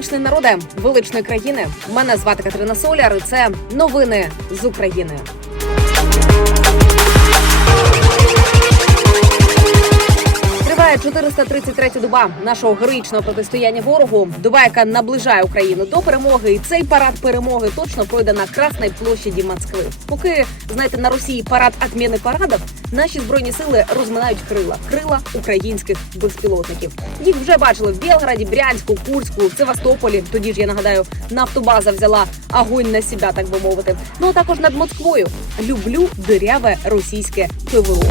Величний народе величної країни. Мене звати Катерина Соляр. і Це новини з України. Триває 433 доба нашого героїчного протистояння ворогу. Доба, яка наближає Україну до перемоги, і цей парад перемоги точно пройде на Красній площаді Москви. Поки знаєте, на Росії парад отміни парадів, наші збройні сили розминають крила, крила українських безпілотників. Їх вже бачили в Білграді, Брянську, Курську, Севастополі. Тоді ж я нагадаю, нафтобаза взяла огонь на себе, так би мовити. Ну а також над Москвою. Люблю диряве російське ПВО.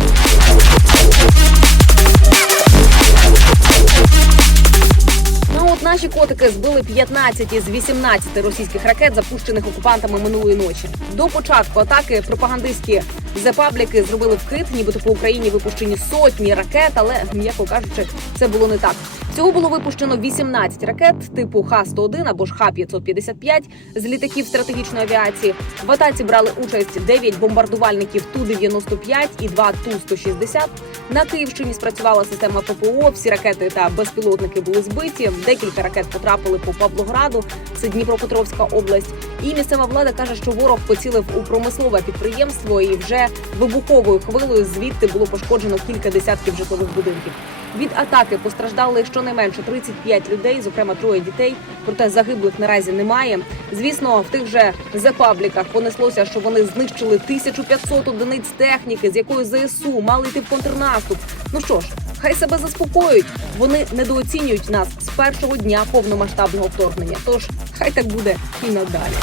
Наші котики збили 15 із 18 російських ракет, запущених окупантами минулої ночі. До початку атаки пропагандистські зепабліки зробили вкид, нібито по Україні випущені сотні ракет, але м'яко кажучи, це було не так. Всього було випущено 18 ракет типу Х-101 або ж Х-555 з літаків стратегічної авіації. В атаці брали участь 9 бомбардувальників Ту-95 і 2 Ту-160. На Київщині спрацювала система ППО. Всі ракети та безпілотники були збиті. Декілька ракет потрапили по Павлограду. Це Дніпропетровська область. І місцева влада каже, що ворог поцілив у промислове підприємство, і вже вибуховою хвилею звідти було пошкоджено кілька десятків житлових будинків. Від атаки постраждали щонайменше 35 людей, зокрема троє дітей. Проте загиблих наразі немає. Звісно, в тих же запабліках понеслося, що вони знищили 1500 одиниць техніки, з якою ЗСУ мали йти в контрнаступ. Ну що ж, хай себе заспокоюють. Вони недооцінюють нас з першого дня повномасштабного вторгнення. Тож хай так буде і надалі.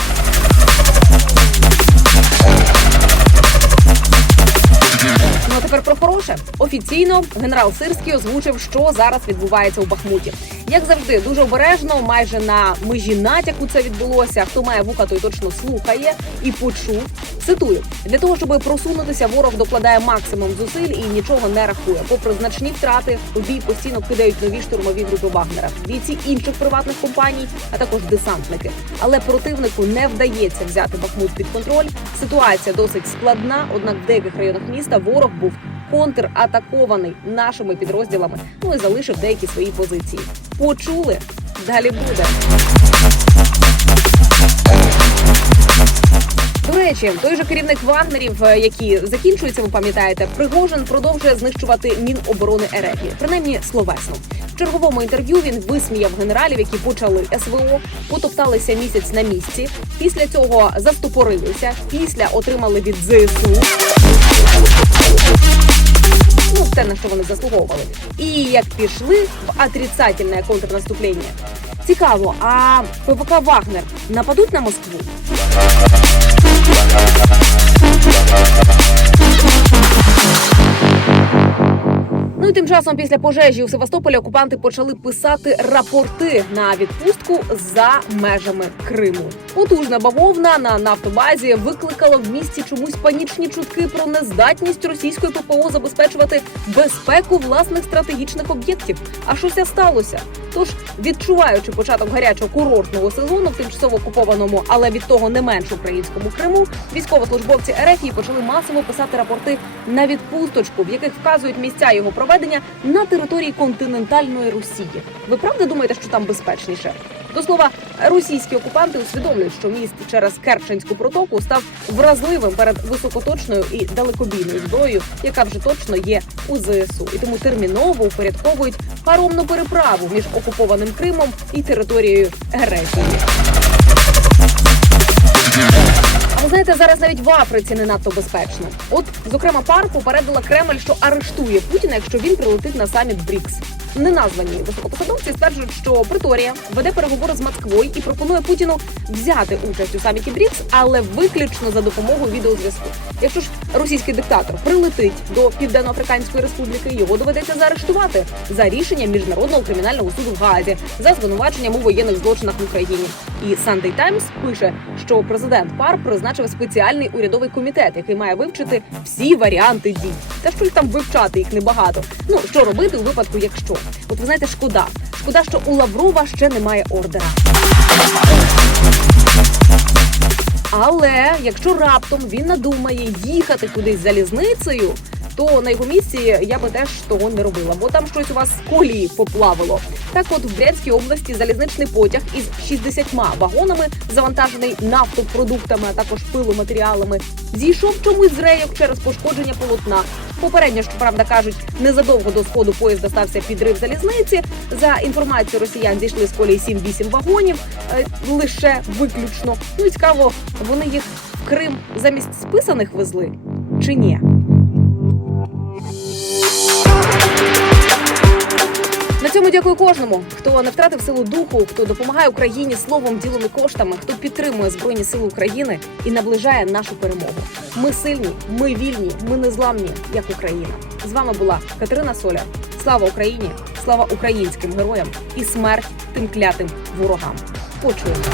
Ну а тепер про хороше. Офіційно генерал Сирський озвучив, що зараз відбувається у Бахмуті. Як завжди, дуже обережно, майже на межі натяку це відбулося. Хто має вуха, той точно слухає і почув. Цитую для того, щоб просунутися, ворог докладає максимум зусиль і нічого не рахує. Попри значні втрати, у бій постійно кидають нові штурмові групи Вагнера, бійці інших приватних компаній, а також десантники. Але противнику не вдається взяти Бахмут під контроль. Ситуація досить складна. Однак в деяких районах міста ворог був контратакований нашими підрозділами. Ну і залишив деякі свої позиції. Почули? Далі буде. До речі, той же керівник Вагнерів, е, які закінчуються, ви пам'ятаєте, Пригожин продовжує знищувати Міноборони РФ, принаймні словесно. В черговому інтерв'ю він висміяв генералів, які почали СВО, потопталися місяць на місці. Після цього застопорилися, після отримали від ЗСУ. На що вони заслуговували. І як пішли в отрицательне контрнаступлення. Цікаво, а ПВК Вагнер нападуть на Москву? Часом, після пожежі у Севастополі окупанти почали писати рапорти на відпустку за межами Криму. Потужна бавовна на нафтобазі викликала в місті чомусь панічні чутки про нездатність російської ППО забезпечувати безпеку власних стратегічних об'єктів. А щося сталося? Тож, відчуваючи початок гарячого курортного сезону в тимчасово окупованому, але від того не менш українському Криму, військовослужбовці РФ почали масово писати рапорти на відпусточку, в яких вказують місця його проведення на території континентальної Росії. Ви правда думаєте, що там безпечніше? До слова, російські окупанти усвідомлюють, що міст через Керченську протоку став вразливим перед високоточною і далекобійною зброєю, яка вже точно є у ЗСУ, і тому терміново упорядковують паромну переправу між окупованим Кримом і територією Греції. А ви знаєте, зараз навіть в Африці не надто безпечно. От, зокрема, пар попередила Кремль, що арештує Путіна, якщо він прилетить на саміт БРІКС. Неназвані високопосадовці стверджують, що Приторія веде переговори з Москвою і пропонує Путіну взяти участь у саміті БРІКС, але виключно за допомогою відеозв'язку. Якщо ж російський диктатор прилетить до Південно-Африканської республіки, його доведеться заарештувати за рішенням міжнародного кримінального суду в Гаазі за звинуваченням у воєнних злочинах в Україні. І Sunday Times пише, що президент ПАР призначив спеціальний урядовий комітет, який має вивчити всі варіанти дій. Та що ж там вивчати їх небагато. Ну що робити у випадку, якщо от ви знаєте, шкода. Шкода, що у Лаврова ще немає ордера. Але якщо раптом він надумає їхати кудись залізницею, то на його місці я би теж того не робила, бо там щось у вас з колії поплавило. Так, от в Брянській області залізничний потяг із 60 вагонами, завантажений нафтопродуктами, а також пиломатеріалами, зійшов чомусь з рейок через пошкодження полотна. Попередньо, щоправда, кажуть, незадовго до сходу поїзда стався підрив залізниці. За інформацією росіян зійшли з колії 7-8 вагонів е, лише виключно. Ну і цікаво, вони їх в Крим замість списаних везли чи ні? Тому дякую кожному, хто не втратив силу духу, хто допомагає Україні словом, ділом і коштами, хто підтримує збройні сили України і наближає нашу перемогу. Ми сильні, ми вільні, ми незламні, як Україна. З вами була Катерина Соля. Слава Україні! Слава українським героям і смерть тим клятим ворогам. Почуємося!